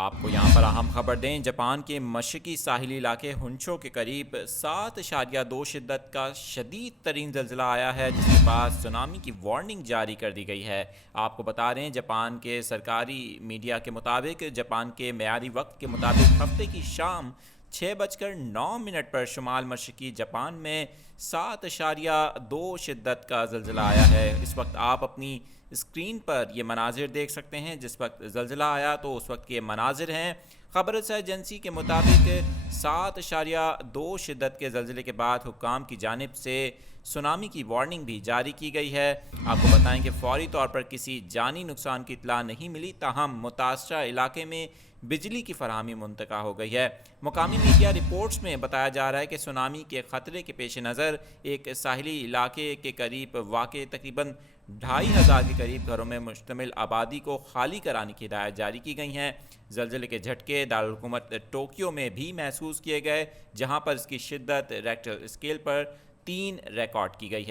آپ کو یہاں پر اہم خبر دیں، جاپان کے مشرقی ساحلی علاقے ہونشو کے قریب 7.2 شدت کا شدید ترین زلزلہ آیا ہے، جس کے بعد سونامی کی وارننگ جاری کر دی گئی ہے۔ آپ کو بتا رہے ہیں جاپان کے سرکاری میڈیا کے مطابق جاپان کے معیاری وقت کے مطابق ہفتے کی شام 6:09 پر شمال مشرقی جاپان میں 7.2 شدت کا زلزلہ آیا ہے۔ اس وقت آپ اپنی اسکرین پر یہ مناظر دیکھ سکتے ہیں، جس وقت زلزلہ آیا تو اس وقت کے مناظر ہیں۔ خبر رساں ایجنسی کے مطابق 7.2 شدت کے زلزلے کے بعد حکام کی جانب سے سونامی کی وارننگ بھی جاری کی گئی ہے۔ آپ کو بتائیں کہ فوری طور پر کسی جانی نقصان کی اطلاع نہیں ملی، تاہم متاثرہ علاقے میں بجلی کی فراہمی منقطع ہو گئی ہے۔ مقامی میڈیا رپورٹس میں بتایا جا رہا ہے کہ سونامی کے خطرے کے پیش نظر ایک ساحلی علاقے کے قریب واقع تقریباً 2500 کے قریب گھروں میں مشتمل آبادی کو خالی کرانے کی ہدایت جاری کی گئی ہیں۔ زلزلے کے جھٹکے دارالحکومت ٹوکیو میں بھی محسوس کیے گئے، جہاں پر اس کی شدت ریکٹر اسکیل پر 3 ریکارڈ کی گئی ہے۔